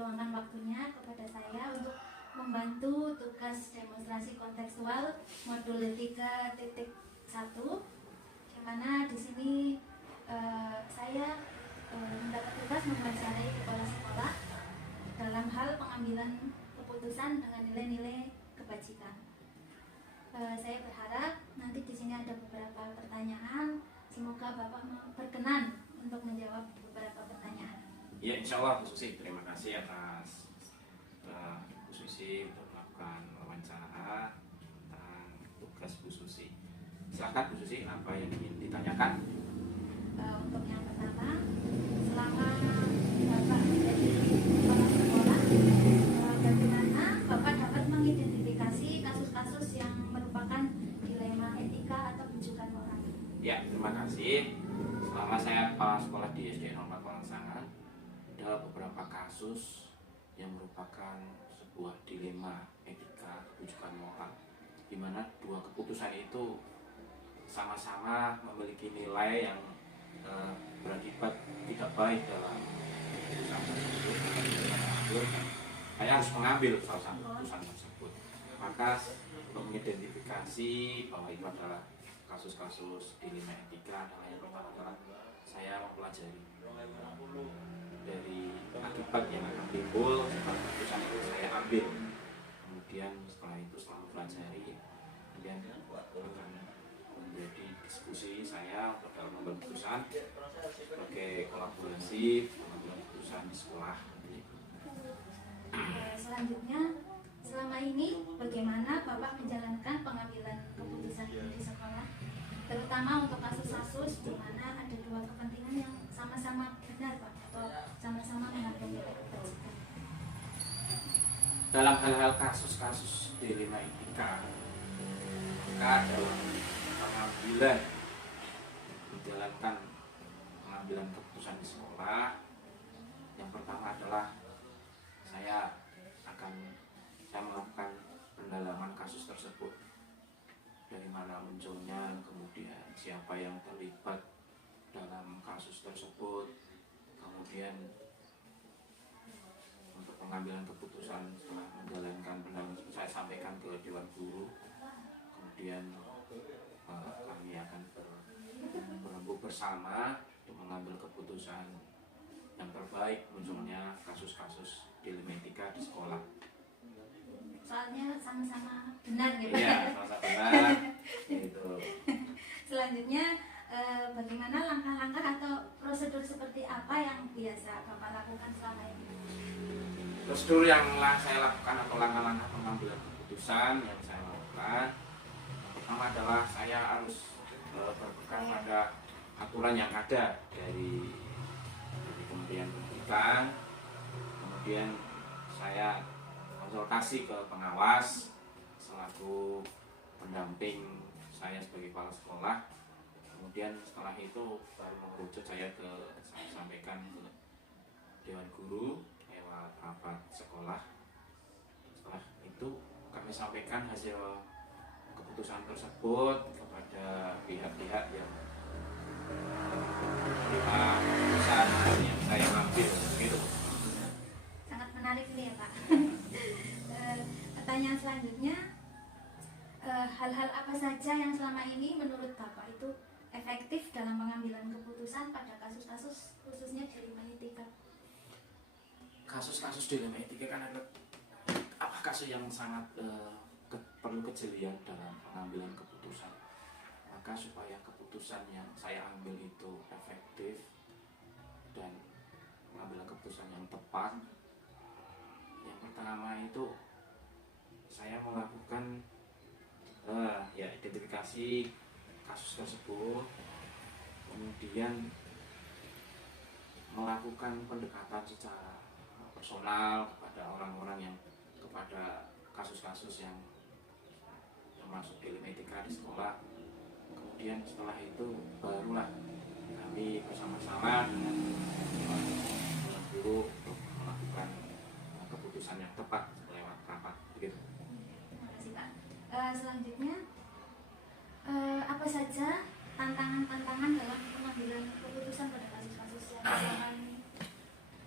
meluangkan waktunya kepada saya untuk membantu tugas demonstrasi kontekstual modul 3.1, di mana di sini saya mendapat tugas mewawancarai kepala sekolah dalam hal pengambilan keputusan dengan nilai-nilai kebajikan. Saya berharap nanti di sini ada beberapa pertanyaan. Semoga Bapak berkenan untuk menjawab beberapa pertanyaan. Ya, insya Allah Bu Susi, terima kasih atas Bu Susi untuk melakukan wawancara tentang tugas Bu Susi. Silakan Bu Susi, apa yang ingin ditanyakan? Untuk yang pertama, selama Bapak menjadi kepala sekolah, bagaimana Bapak dapat mengidentifikasi kasus-kasus yang merupakan dilema etika atau bujukan moral? Ya, terima kasih. Selama saya kepala sekolah di SD 04 Walangsanga, ada beberapa kasus yang merupakan sebuah dilema etika, kebujukan moral, di mana dua keputusan itu sama-sama memiliki nilai yang berakibat tidak baik dalam keputusan tersebut. Saya harus mengambil salah satu keputusan tersebut. Maka untuk mengidentifikasi bahwa itu adalah kasus-kasus dilema etika adalah yang pertama adalah saya mempelajari dari akibat yang akan timbul setelah keputusan itu saya ambil. Kemudian setelah itu setelah mempelajari, kemudian akan menjadi diskusi saya untuk dalam mengambil keputusan sebagai kolaborasi pengambilan keputusan di sekolah. Selanjutnya, selama ini bagaimana Bapak menjalankan pengambilan keputusan di sekolah, terutama untuk kasus-kasus di mana ada dua kepentingan yang sama-sama benar Pak, atau sama-sama menghargai kebajikan? Dalam hal-hal kasus-kasus dilema etika, maka dalam menjalankan pengambilan keputusan di sekolah, yang pertama adalah saya melakukan pendalaman kasus tersebut, dari mana munculnya, kemudian siapa yang terlibat dalam kasus tersebut, kemudian untuk pengambilan keputusan setelah menjalankan pendalaman saya sampaikan ke Dewan Guru, kemudian kami akan berembuk bersama untuk mengambil keputusan yang terbaik munculnya kasus-kasus dilema etika di sekolah. Soalnya sama-sama benar gitu. Iya, sama-sama benar. Gitu. Selanjutnya, bagaimana langkah-langkah atau prosedur seperti apa yang biasa Bapak lakukan selama ini? Prosedur yang saya lakukan atau langkah-langkah pengambilan keputusan yang saya lakukan, yang pertama adalah saya harus berpegang pada aturan yang ada dari Kementerian Pendidikan. Kemudian saya konsultasi ke pengawas selaku pendamping saya sebagai kepala sekolah. Kemudian setelah itu baru mengerucut saya sampaikan ke Dewan Guru lewat rapat sekolah. Setelah itu kami sampaikan hasil keputusan tersebut kepada pihak-pihak yang menerima keputusan yang saya ambil gitu. Sangat menarik nih ya Pak. Pertanyaan selanjutnya, hal-hal apa saja yang selama ini menurut Bapak itu efektif dalam pengambilan keputusan pada kasus-kasus khususnya dilema etika? Kasus-kasus dilema etika kan adalah kasus yang sangat perlu kejelian dalam pengambilan keputusan. Maka supaya keputusan yang saya ambil itu efektif dan mengambil keputusan yang tepat, yang pertama itu saya melakukan identifikasi kasus tersebut, kemudian melakukan pendekatan secara personal kepada orang-orang yang kepada kasus-kasus yang termasuk dilema etika di sekolah. Kemudian setelah itu barulah kami bersama-sama dengan guru untuk melakukan keputusan yang tepat lewat rapat. Begitu. Terima kasih Pak. Selanjutnya, apa saja tantangan-tantangan dalam pengambilan keputusan pada kasus-kasus yang selama ini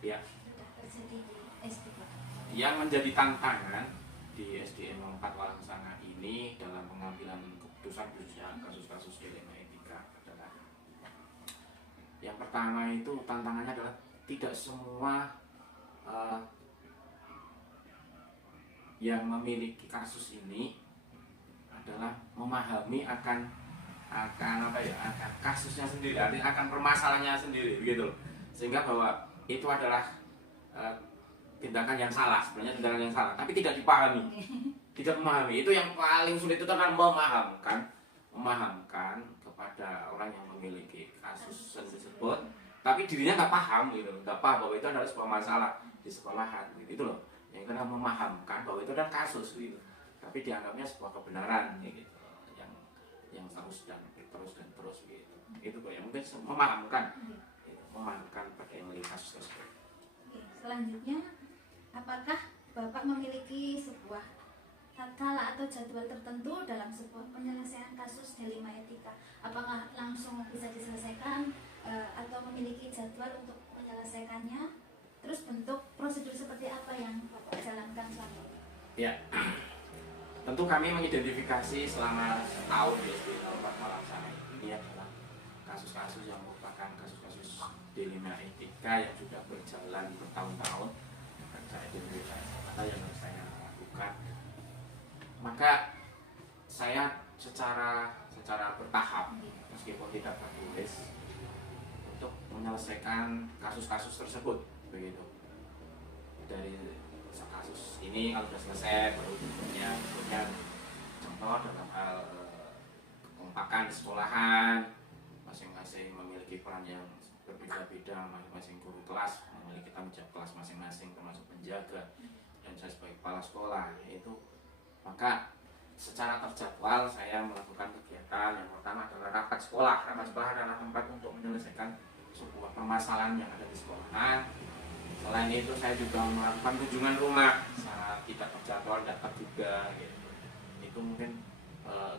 Ya. sudah terjadi di SD Pak? Yang menjadi tantangan di SDN 04 Walangsanga ini dalam pengambilan keputusan khususnya kasus-kasus dilema etika adalah yang pertama itu tantangannya adalah tidak semua yang memiliki kasus ini adalah memahami akan apa ya, akan kasusnya sendiri, artinya akan permasalahannya sendiri begitu loh. Sehingga bahwa itu adalah tindakan yang salah, sebenarnya tindakan yang salah, tapi tidak dipahami, tidak memahami. Itu yang paling sulit, itu adalah memahamkan kepada orang yang memiliki kasus tersebut, tapi dirinya nggak paham gitu, nggak paham bahwa itu adalah sebuah masalah di sekolahan, gitu loh. Yang kedua memahamkan bahwa itu adalah kasus gitu, tapi dianggapnya sebuah kebenaran gitu, yang terus dan terus gitu. Itu kok yang mungkin memahamkan pada yang memiliki kasus tersebut. Selanjutnya, apakah Bapak memiliki sebuah tatkala atau jadwal tertentu dalam sebuah penyelesaian kasus dilema etika? Apakah langsung bisa diselesaikan atau memiliki jadwal untuk menyelesaikannya? Terus bentuk prosedur seperti apa yang Bapak jalankan selama ini? Ya, tentu kami mengidentifikasi selama setahun di SDN 04 Walangsanga ini adalah kasus-kasus yang merupakan kasus-kasus dilema etika yang sudah berjalan bertahun-tahun, dan saya identifikasi mana yang harus saya lakukan. Maka saya secara bertahap, meskipun tidak tertulis, untuk menyelesaikan kasus-kasus tersebut begitu. Dari kasus ini kalau sudah selesai, baru berikutnya contoh dalam hal kekompakan di sekolahan, masing-masing memiliki peran yang berbeda-beda, masing-masing guru kelas memiliki tanggung jawab kelas masing-masing, termasuk penjaga, dan saya sebagai kepala sekolah itu. Maka secara terjadwal saya melakukan kegiatan. Yang pertama adalah rapat sekolah. Rapat sekolah adalah tempat untuk menyelesaikan sebuah permasalahan yang ada di sekolahan. Selain itu saya juga melakukan kunjungan rumah saat tidak terjadwal, dapat juga gitu. Itu mungkin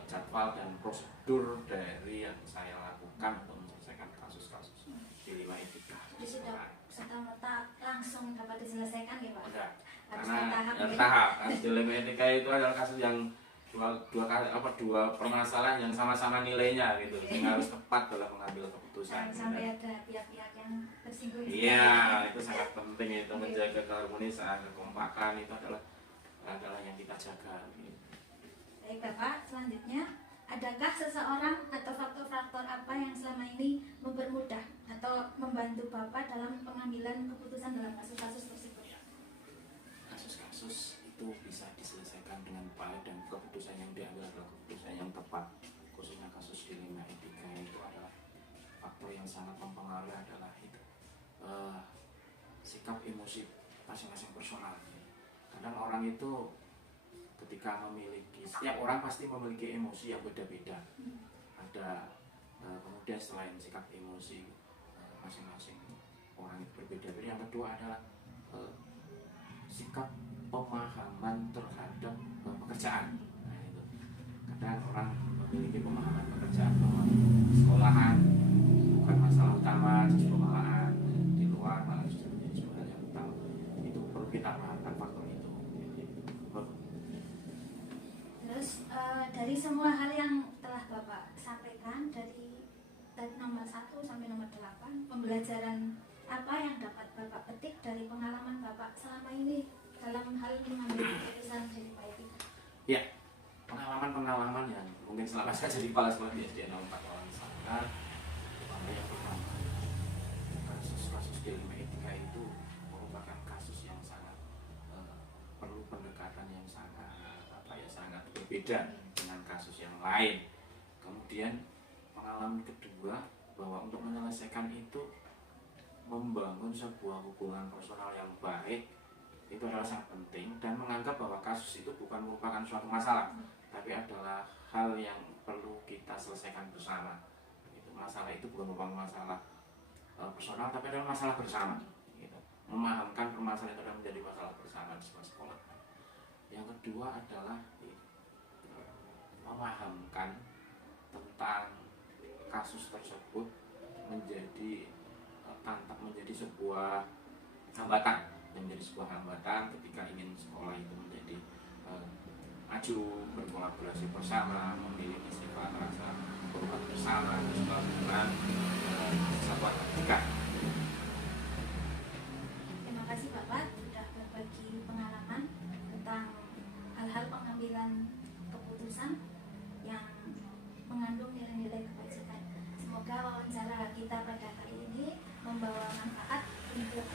jadwal dan prosedur dari yang saya lakukan untuk menyelesaikan kasus-kasus dilema etika. Jadi sudah serta-merta langsung dapat diselesaikan ya Pak? Enggak, Harus karena bertahap. kasus dilema etika itu adalah kasus yang dua permasalahan yang sama-sama nilainya gitu, sehingga harus tepat dalam mengambil keputusan. Sampai ada pihak-pihak yang tersinggung. Iya, itu sangat penting, itu menjaga keharmonisan, kekompakan, itu adalah yang kita jaga. Baik Bapak, selanjutnya, adakah seseorang atau faktor-faktor apa yang selama ini mempermudah atau membantu Bapak dalam pengambilan keputusan dalam kasus-kasus tersebut? Kasus-kasus itu bisa diselesaikan dengan baik dan keputusan yang diambil adalah keputusan yang tepat. Khususnya kasus dilema etika itu adalah faktor yang sangat mempengaruhi adalah itu sikap emosi masing-masing personal. Kadang orang itu ketika setiap orang pasti memiliki emosi yang beda-beda. Ada kemudian selain sikap emosi masing-masing orang itu berbeda-beda, yang kedua adalah sikap pemahaman terhadap pekerjaan. Nah, itu. Kadang orang memiliki pemahaman pekerjaan bahwa sekolahan bukan masalah utama, justru malahan di luar malah justru menjadi hal yang utama. Itu perlu kita pahamkan faktor itu. Terus dari semua hal yang telah Bapak sampaikan dari nomor 1 sampai nomor 8, pembelajaran apa yang dapat Bapak petik dari pengalaman Bapak selama ini dalam hal mengambil keputusan dilema etika? Ya, pengalaman yang mungkin selama saya jadi kepala sekolah di SDN 04 Walangsanga, terutama yang pertama, kasus-kasus dilema etika itu merupakan kasus yang sangat perlu pendekatan yang sangat berbeda dengan kasus yang lain. Kemudian pengalaman kedua, bahwa untuk menyelesaikan itu membangun sebuah hubungan personal yang baik itu adalah sangat penting, dan menganggap bahwa kasus itu bukan merupakan suatu masalah, tapi adalah hal yang perlu kita selesaikan bersama. Masalah itu bukan merupakan masalah personal, tapi adalah masalah bersama. Gitu. Memahamkan permasalahan itu adalah menjadi masalah bersama di sebuah sekolah. Yang kedua adalah memahamkan tentang kasus tersebut menjadi sebuah hambatan menjadi sebuah hambatan ketika ingin sekolah itu menjadi maju, berkolaborasi bersama, memiliki sifat rasa berbuat bersama, dengan kesatuan pendidikan. Terima kasih Bapak sudah berbagi pengalaman tentang hal-hal pengambilan keputusan yang mengandung nilai-nilai kebajikan. Semoga wawancara kita pada kali ini membawa manfaat untuk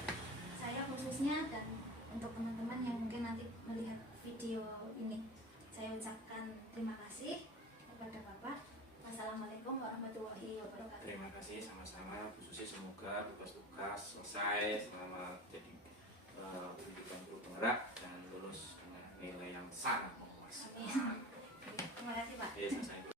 saya khususnya dan untuk teman-teman yang mungkin nanti melihat video ini. Saya ucapkan terima kasih kepada Bapak. Wassalamualaikum warahmatullahi wabarakatuh. Terima kasih sama-sama Bu Susi, semoga tugas-tugas selesai selama jadi pendidikan guru penggerak dan lulus dengan nilai yang sangat memuaskan. Terima kasih Pak. Selesai.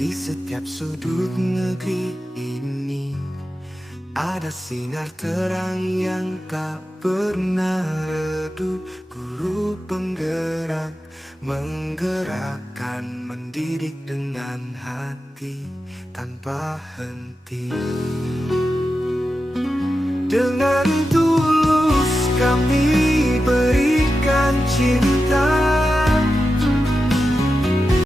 Di setiap sudut negeri ini ada sinar terang yang tak pernah redup. Guru penggerak menggerakkan, mendidik dengan hati tanpa henti. Dengan tulus kami berikan cinta